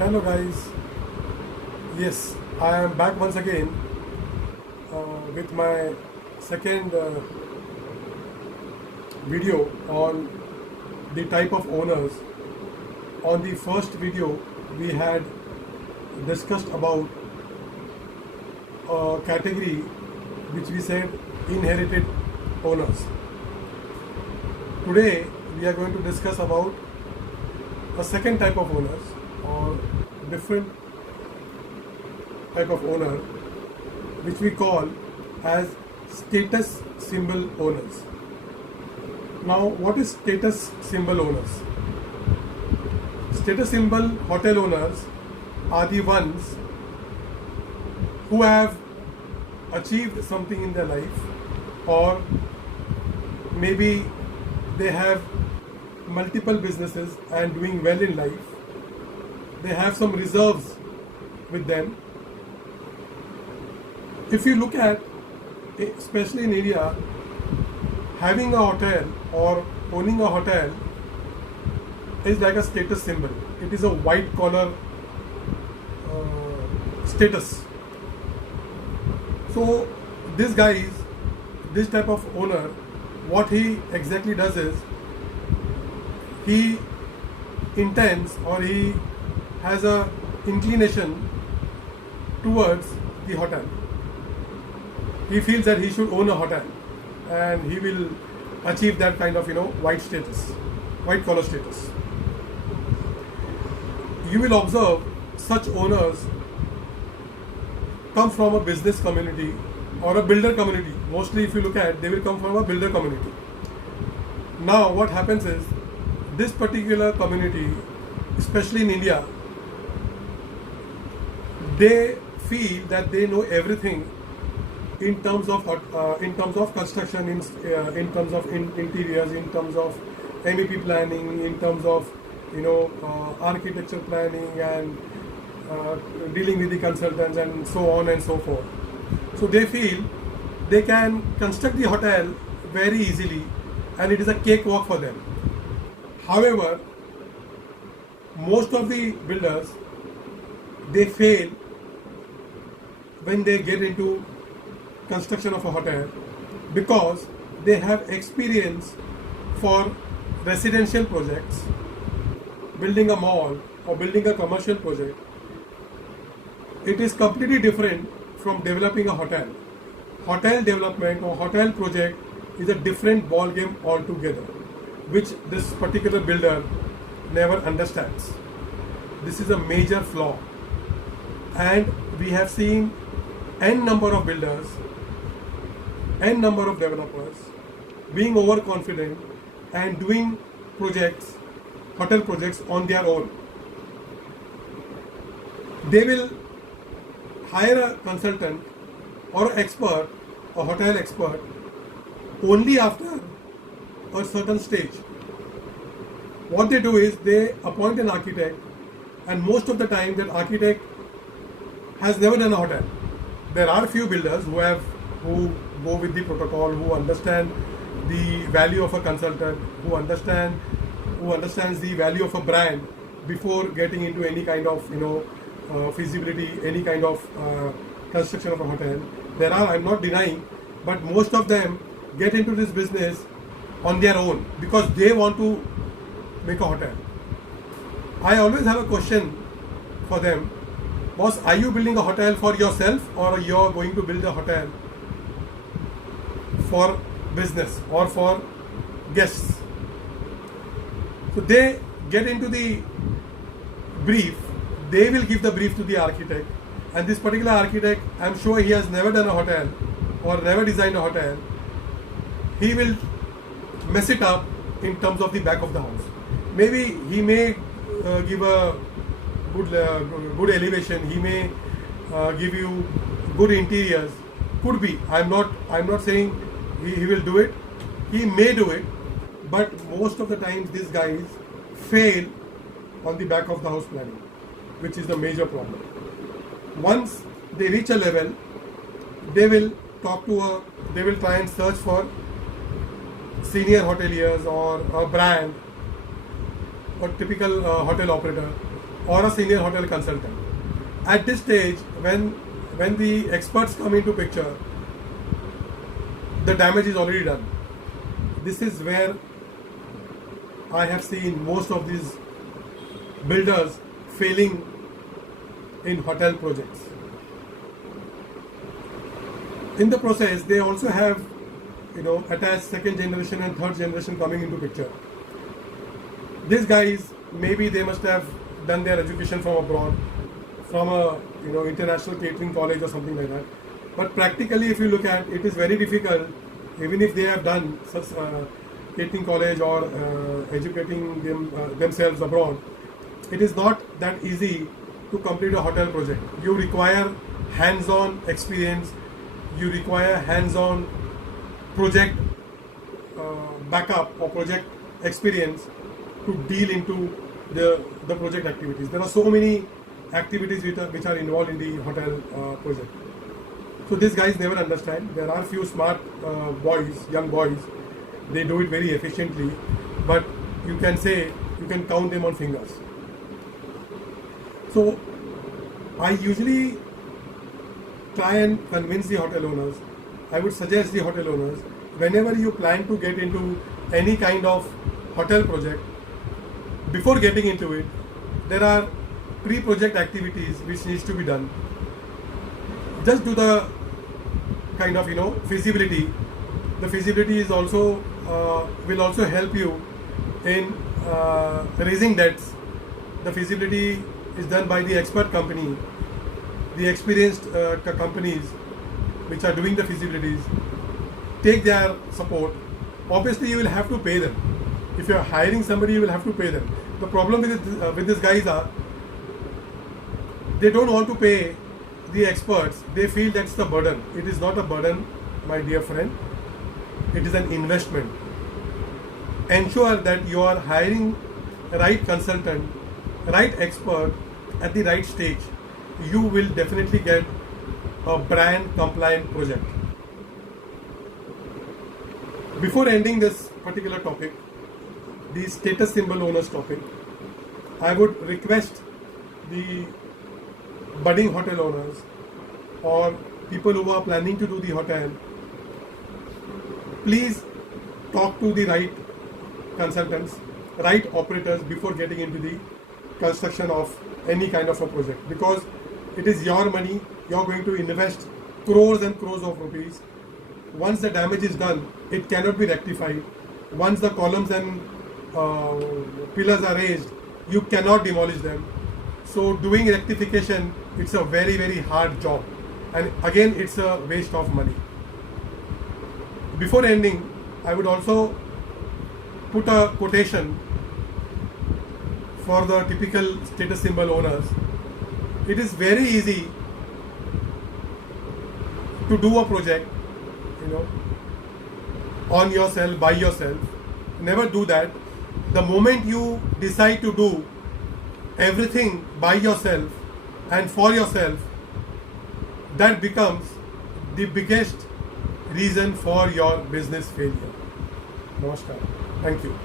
Hello guys, yes, I am back once again with my second video on the type of owners. On the first video, we had discussed about a category which we said inherited owners. Today, we are going to discuss about a second type of owners or different type of owner which we call as status symbol owners. Now, what is status symbol owners? Status symbol hotel owners are the ones who have achieved something in their life, or maybe they have multiple businesses and doing well in life. They have some reserves with them. If you look at, especially in India, having a hotel or owning a hotel is like a status symbol. It is a white collar status. So this type of owner, what he exactly does is he intends or he has a inclination towards the hotel. He feels that he should own a hotel and he will achieve that kind of white collar status. You will observe such owners come from a business community or a builder community. Mostly if you look at, they will come from a builder community. Now what happens is, this particular community, especially in India, they feel that they know everything in terms of construction, in terms of interiors, in terms of MEP planning, in terms of architecture planning and dealing with the consultants and so on and so forth. So they feel they can construct the hotel very easily and it is a cakewalk for them. However, most of the builders, they fail when they get into construction of a hotel because they have experience for residential projects, building a mall or building a commercial project. It is completely different from developing a hotel. Hotel development or hotel project is a different ball game altogether, which this particular builder never understands. This is a major flaw, and we have seen n number of builders, n number of developers being overconfident and doing projects, hotel projects on their own. They will hire a consultant or expert, a hotel expert, only after a certain stage. What they do is they appoint an architect, and most of the time that architect has never done a hotel. There are few builders who go with the protocol, who understand the value of a consultant, who understands the value of a brand before getting into any kind of feasibility, any kind of construction of a hotel. There are, I'm not denying, but most of them get into this business on their own because they want to make a hotel. I always have a question for them. Boss, are you building a hotel for yourself or you're going to build a hotel for business or for guests? So they get into the brief. They will give the brief to the architect, and this particular architect, I'm sure he has never done a hotel or never designed a hotel. He will mess it up in terms of the back of the house. Maybe he may give a good elevation. He may give you good interiors. Could be. I'm not saying he will do it. He may do it, but most of the times these guys fail on the back of the house planning, which is the major problem. Once they reach a level, they will try and search for senior hoteliers or a brand or typical hotel operator or a senior hotel consultant. At this stage, when the experts come into picture, the damage is already done. This is where I have seen most of these builders failing in hotel projects. In the process, they also have, attached second generation and third generation coming into picture. These guys, maybe they must have done their education from abroad, from a international catering college or something like that. But practically, if you look at it, is very difficult, even if they have done such catering college or educating themselves abroad. It is not that easy to complete a hotel project. You require hands-on experience. You require hands-on project backup or project experience to deal into the project activities. There are so many activities which are involved in the hotel project. So these guys never understand. There are few smart young boys, they do it very efficiently, but you can count them on fingers. So I usually try and convince the hotel owners. I would suggest the hotel owners, whenever you plan to get into any kind of hotel project, before getting into it, there are pre-project activities which needs to be done. Just do the kind of feasibility. The feasibility is also will also help you in raising debts. The feasibility is done by the expert company, the experienced companies which are doing the feasibilities. Take their support. Obviously, you will have to pay them. If you are hiring somebody, you will have to pay them. The problem with these guys are, they don't want to pay the experts. They feel that's the burden. It is not a burden, my dear friend. It is an investment. Ensure that you are hiring right consultant, right expert at the right stage. You will definitely get a brand compliant project. Before ending this particular topic, the status symbol owners topic, I would request the budding hotel owners or people who are planning to do the hotel, please talk to the right consultants, right operators before getting into the construction of any kind of a project, because it is your money. You are going to invest crores and crores of rupees. Once the damage is done, it cannot be rectified. Once the columns and pillars are raised, you cannot demolish them. So doing rectification, it's a very, very hard job, and again it's a waste of money. Before ending, I would also put a quotation for the typical status symbol owners. It is very easy to do a project, on yourself, by yourself. Never do that. The moment you decide to do everything by yourself and for yourself, that becomes the biggest reason for your business failure. Namaskar. Thank you.